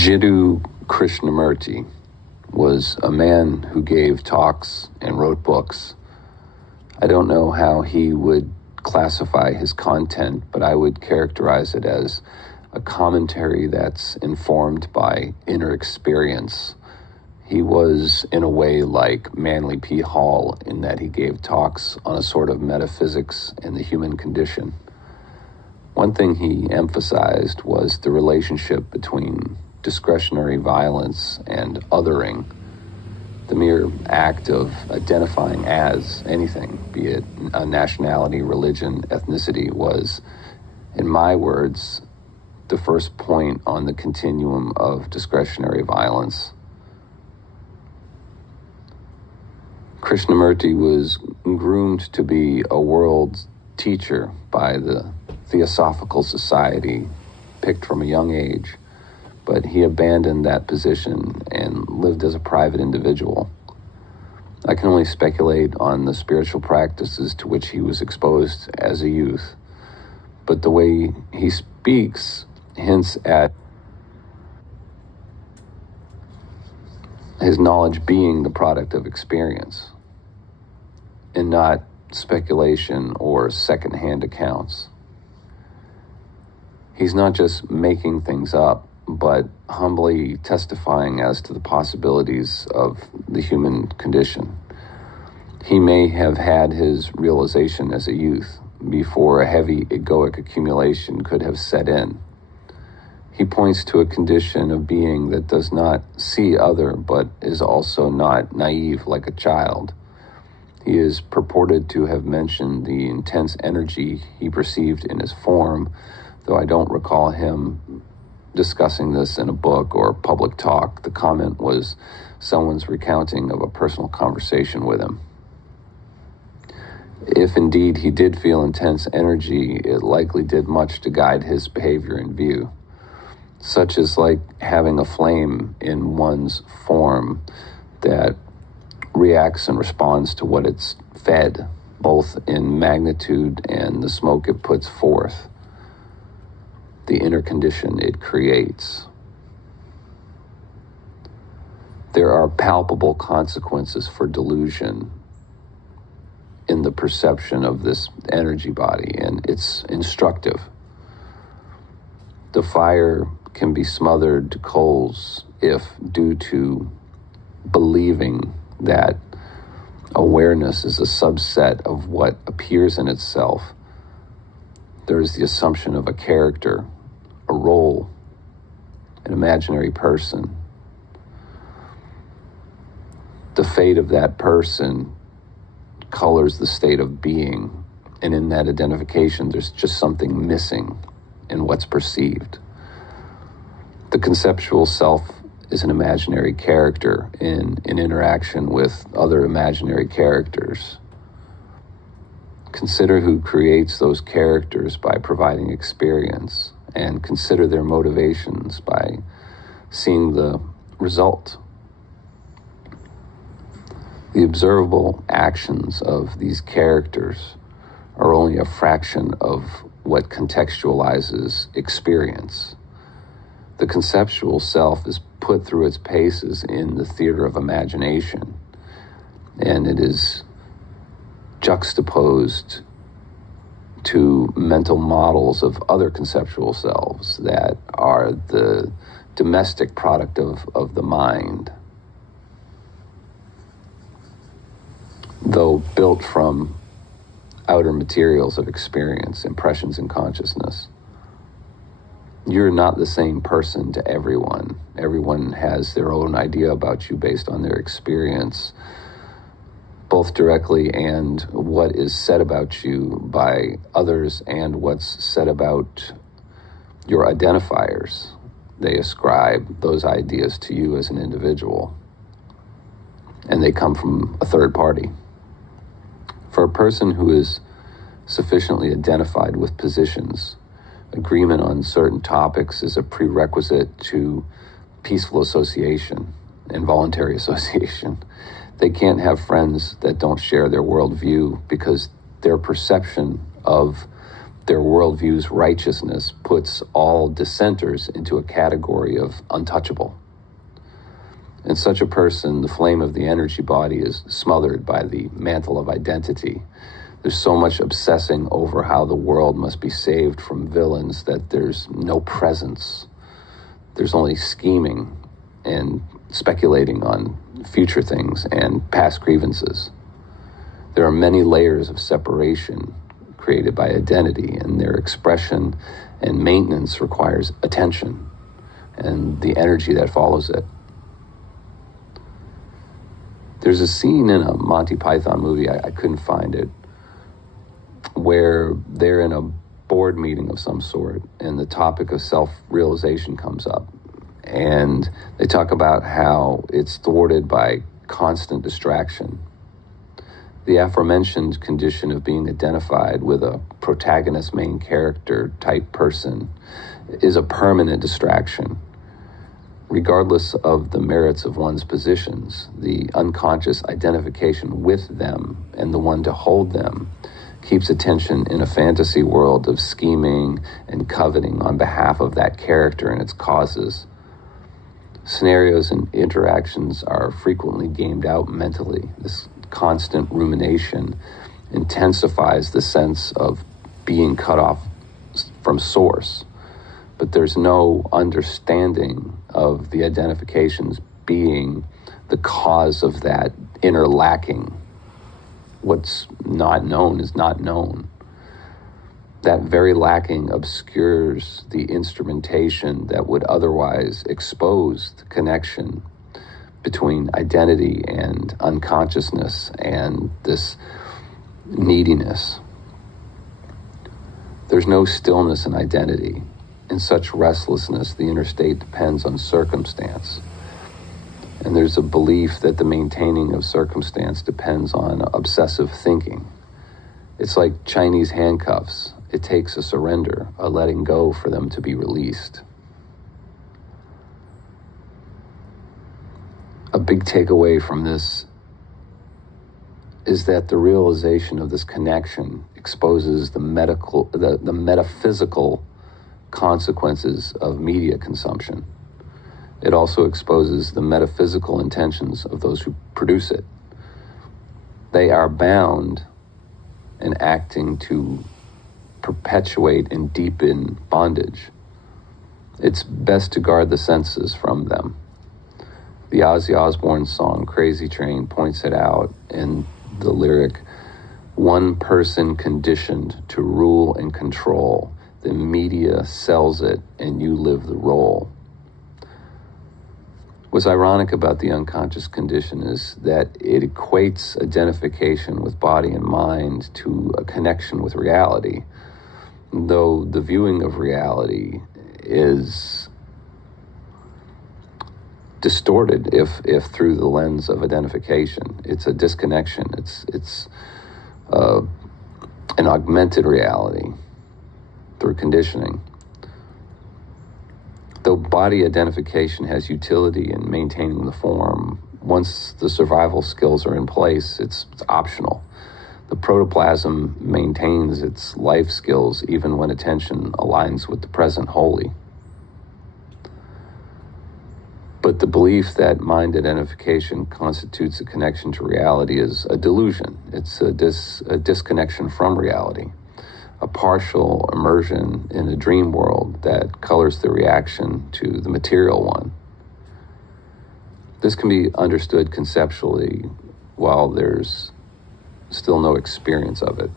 Jiddu Krishnamurti was a man who gave talks and wrote books. I don't know how he would classify his content, but I would characterize it as a commentary that's informed by inner experience. He was, in a way, like Manly P. Hall in that he gave talks on a sort of metaphysics and the human condition. One thing he emphasized was the relationship between discretionary violence and othering. The mere act of identifying as anything, be it a nationality, religion, ethnicity, was, in my words, the first point on the continuum of discretionary violence. Krishnamurti was groomed to be a world teacher by the Theosophical Society, picked from a young age, but he abandoned that position and lived as a private individual. I can only speculate on the spiritual practices to which he was exposed as a youth, but the way he speaks hints at his knowledge being the product of experience and not speculation or secondhand accounts. He's not just making things up, but humbly testifying as to the possibilities of the human condition. He may have had his realization as a youth before a heavy egoic accumulation could have set in. He points to a condition of being that does not see other, but is also not naive like a child. He is purported to have mentioned the intense energy he perceived in his form, though I don't recall him discussing this in a book or public talk. The comment was someone's recounting of a personal conversation with him. If indeed he did feel intense energy, it likely did much to guide his behavior and view, such as like having a flame in one's form that reacts and responds to what it's fed, both in magnitude and the smoke it puts forth, the inner condition it creates. There are palpable consequences for delusion in the perception of this energy body, and it's instructive. The fire can be smothered to coals if, due to believing that awareness is a subset of what appears in itself, there's the assumption of a character, a role, an imaginary person. The fate of that person colors the state of being, and in that identification, there's just something missing in what's perceived. The conceptual self is an imaginary character in interaction with other imaginary characters. Consider who creates those characters by providing experience, and consider their motivations by seeing the result. The observable actions of these characters are only a fraction of what contextualizes experience. The conceptual self is put through its paces in the theater of imagination, and it is juxtaposed to mental models of other conceptual selves that are the domestic product of the mind, though built from outer materials of experience, impressions, and consciousness. You're not the same person to everyone. Everyone has their own idea about you based on their experience, both directly and what is said about you by others and what's said about your identifiers. They ascribe those ideas to you as an individual, and they come from a third party. For a person who is sufficiently identified with positions, agreement on certain topics is a prerequisite to peaceful association and voluntary association. They can't have friends that don't share their worldview because their perception of their worldview's righteousness puts all dissenters into a category of untouchable. In such a person, the flame of the energy body is smothered by the mantle of identity. There's so much obsessing over how the world must be saved from villains that there's no presence. There's only scheming and speculating on future things and past grievances. There are many layers of separation created by identity, and their expression and maintenance requires attention and the energy that follows it. There's a scene in a Monty Python movie, I couldn't find it, where they're in a board meeting of some sort and the topic of self-realization comes up. And they talk about how it's thwarted by constant distraction. The aforementioned condition of being identified with a protagonist main character type person is a permanent distraction. Regardless of the merits of one's positions, the unconscious identification with them and the one to hold them keeps attention in a fantasy world of scheming and coveting on behalf of that character and its causes. Scenarios and interactions are frequently gamed out mentally. This constant rumination intensifies the sense of being cut off from source, but there's no understanding of the identifications being the cause of that inner lacking. What's not known is not known. That very lacking obscures the instrumentation that would otherwise expose the connection between identity and unconsciousness and this neediness. There's no stillness in identity. In such restlessness, the inner state depends on circumstance. And there's a belief that the maintaining of circumstance depends on obsessive thinking. It's like Chinese handcuffs. It takes a surrender, a letting go for them to be released. A big takeaway from this is that the realization of this connection exposes the metaphysical consequences of media consumption. It also exposes the metaphysical intentions of those who produce it. They are bound and acting to perpetuate and deepen bondage. It's best to guard the senses from them. The Ozzy Osbourne song Crazy Train points it out in the lyric, "One person conditioned to rule and control. The media sells it and you live the role." What's ironic about the unconscious condition is that it equates identification with body and mind to a connection with reality, though the viewing of reality is distorted if through the lens of identification. It's a disconnection. It's an augmented reality through conditioning. Though body identification has utility in maintaining the form, once the survival skills are in place, it's optional. The protoplasm maintains its life skills even when attention aligns with the present wholly. But the belief that mind identification constitutes a connection to reality is a delusion. It's a disconnection from reality, a partial immersion in a dream world that colors the reaction to the material one. This can be understood conceptually while there's still no experience of it.